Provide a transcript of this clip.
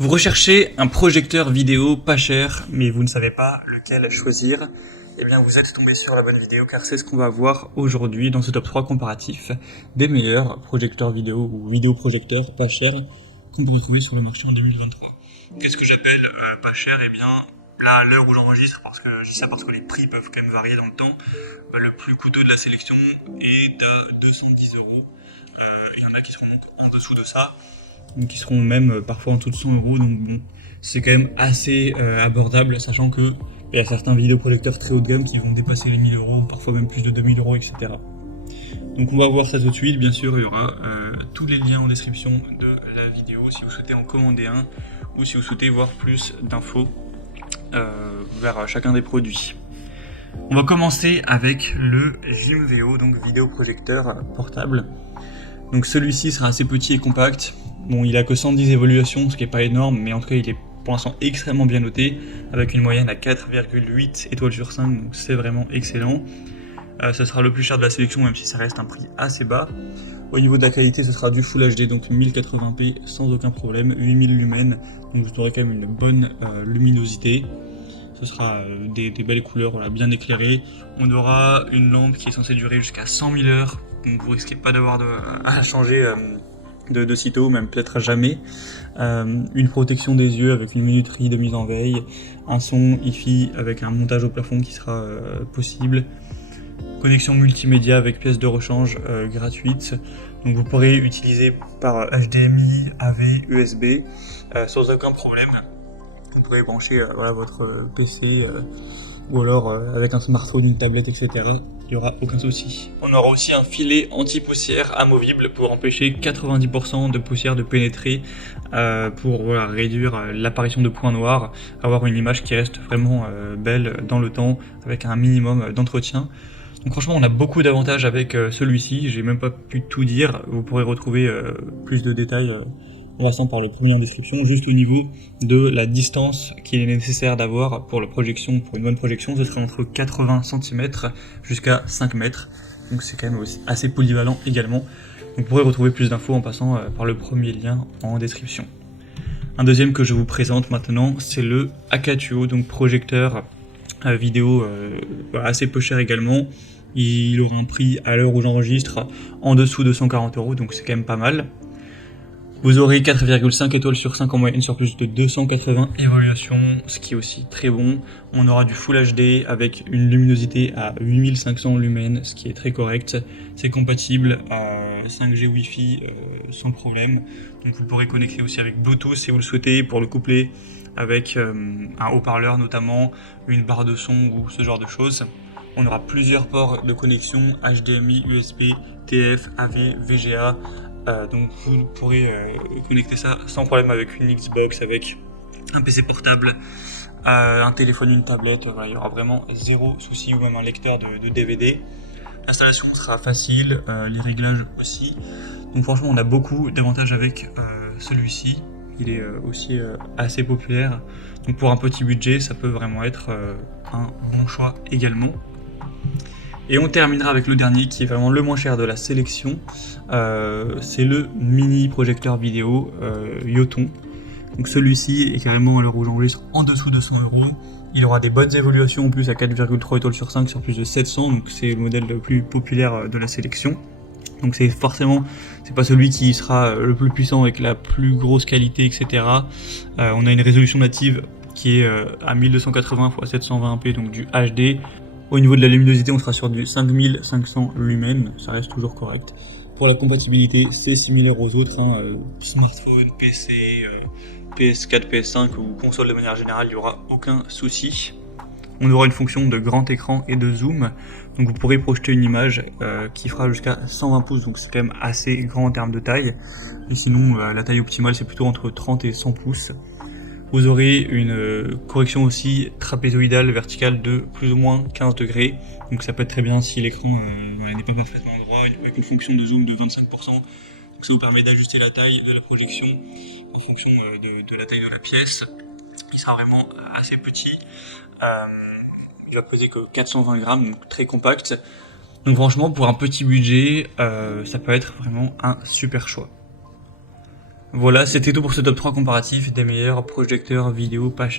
Vous recherchez un projecteur vidéo pas cher, mais vous ne savez pas lequel choisir. Eh bien, vous êtes tombé sur la bonne vidéo, car c'est ce qu'on va voir aujourd'hui dans ce top 3 comparatif des meilleurs projecteurs vidéo ou vidéoprojecteurs pas chers qu'on peut retrouver sur le marché en 2023. Qu'est-ce que j'appelle pas cher? Eh bien, là, à l'heure où j'enregistre, parce que je dis ça parce que les prix peuvent quand même varier dans le temps, le plus coûteux de la sélection est à 210 euros. Il y en a qui seront donc en dessous de ça, qui seront même parfois en dessous de 100 euros, donc bon, c'est quand même assez abordable, sachant que il y a certains vidéoprojecteurs très haut de gamme qui vont dépasser les 1000 euros, parfois même plus de 2000 euros, etc. Donc on va voir ça tout de suite. Bien sûr, il y aura tous les liens en description de la vidéo si vous souhaitez en commander un ou si vous souhaitez voir plus d'infos vers chacun des produits. On va commencer avec le Gymveo, donc vidéoprojecteur portable. Donc celui-ci sera assez petit et compact. Bon, il a que 110 évaluations, ce qui est pas énorme, mais en tout cas il est pour l'instant extrêmement bien noté, avec une moyenne à 4,8 étoiles sur 5, donc c'est vraiment excellent. Ce sera le plus cher de la sélection, même si ça reste un prix assez bas. Au niveau de la qualité, ce sera du Full HD, donc 1080p sans aucun problème, 8000 lumens, donc vous aurez quand même une bonne luminosité. Ce sera des belles couleurs, voilà, bien éclairées. On aura une lampe qui est censée durer jusqu'à 100 000 heures, donc vous risquez pas d'avoir à changer de sitôt, même peut-être à jamais. Une protection des yeux avec une minuterie de mise en veille, un son hi-fi avec un montage au plafond qui sera possible, connexion multimédia avec pièce de rechange gratuite. Donc vous pourrez utiliser par HDMI, AV, USB sans aucun problème. Vous pourrez brancher votre PC ou alors avec un smartphone, une tablette, etc. Il n'y aura aucun souci. On aura aussi un filet anti-poussière amovible pour empêcher 90% de poussière de pénétrer, pour réduire l'apparition de points noirs, avoir une image qui reste vraiment belle dans le temps avec un minimum d'entretien. Donc franchement on a beaucoup d'avantages avec celui-ci, j'ai même pas pu tout dire, vous pourrez retrouver plus de détails en passant par le premier en description, juste au niveau de la distance qu'il est nécessaire d'avoir pour une bonne projection, ce sera entre 80 cm jusqu'à 5 mètres, donc c'est quand même aussi assez polyvalent également. Donc vous pourrez retrouver plus d'infos en passant par le premier lien en description. Un deuxième que je vous présente maintenant, c'est le Acaduo, donc projecteur vidéo assez peu cher également. Il aura un prix à l'heure où j'enregistre en dessous de 140 euros, donc c'est quand même pas mal. Vous aurez 4,5 étoiles sur 5 en moyenne sur plus de 280 évaluations, ce qui est aussi très bon. On aura du Full HD avec une luminosité à 8500 lumens, ce qui est très correct. C'est compatible à 5G Wi-Fi sans problème. Donc vous pourrez connecter aussi avec Bluetooth si vous le souhaitez pour le coupler avec un haut-parleur notamment, une barre de son ou ce genre de choses. On aura plusieurs ports de connexion HDMI, USB, TF, AV, VGA. Donc vous pourrez connecter ça sans problème avec une Xbox, avec un PC portable, un téléphone, une tablette. Voilà, il y aura vraiment zéro souci, ou même un lecteur de DVD. L'installation sera facile, les réglages aussi. Donc franchement on a beaucoup d'avantages avec celui-ci. Il est aussi assez populaire. Donc pour un petit budget ça peut vraiment être un bon choix également. Et on terminera avec le dernier qui est vraiment le moins cher de la sélection, c'est le mini projecteur vidéo Yoton. Donc celui-ci est carrément à l'heure où j'enregistre en dessous de 100 euros. Il aura des bonnes évaluations en plus à 4,3 étoiles sur 5 sur plus de 700, donc c'est le modèle le plus populaire de la sélection. Donc c'est pas celui qui sera le plus puissant avec la plus grosse qualité, etc. On a une résolution native qui est à 1280 x 720p, donc du HD. Au niveau de la luminosité, on sera sur du 5500 lumens, ça reste toujours correct. Pour la compatibilité, c'est similaire aux autres, smartphone, PC, PS4, PS5 ou console de manière générale, il n'y aura aucun souci. On aura une fonction de grand écran et de zoom, donc vous pourrez projeter une image qui fera jusqu'à 120 pouces, donc c'est quand même assez grand en termes de taille. Et sinon, la taille optimale, c'est plutôt entre 30 et 100 pouces. Vous aurez une correction aussi trapézoïdale verticale de plus ou moins 15 degrés. Donc ça peut être très bien si l'écran n'est pas parfaitement droit, avec une fonction de zoom de 25%. Donc ça vous permet d'ajuster la taille de la projection en fonction de la taille de la pièce. Il sera vraiment assez petit. Il va peser que 420 grammes, donc très compact. Donc franchement, pour un petit budget, ça peut être vraiment un super choix. Voilà, c'était tout pour ce top 3 comparatif des meilleurs projecteurs vidéo pas chers.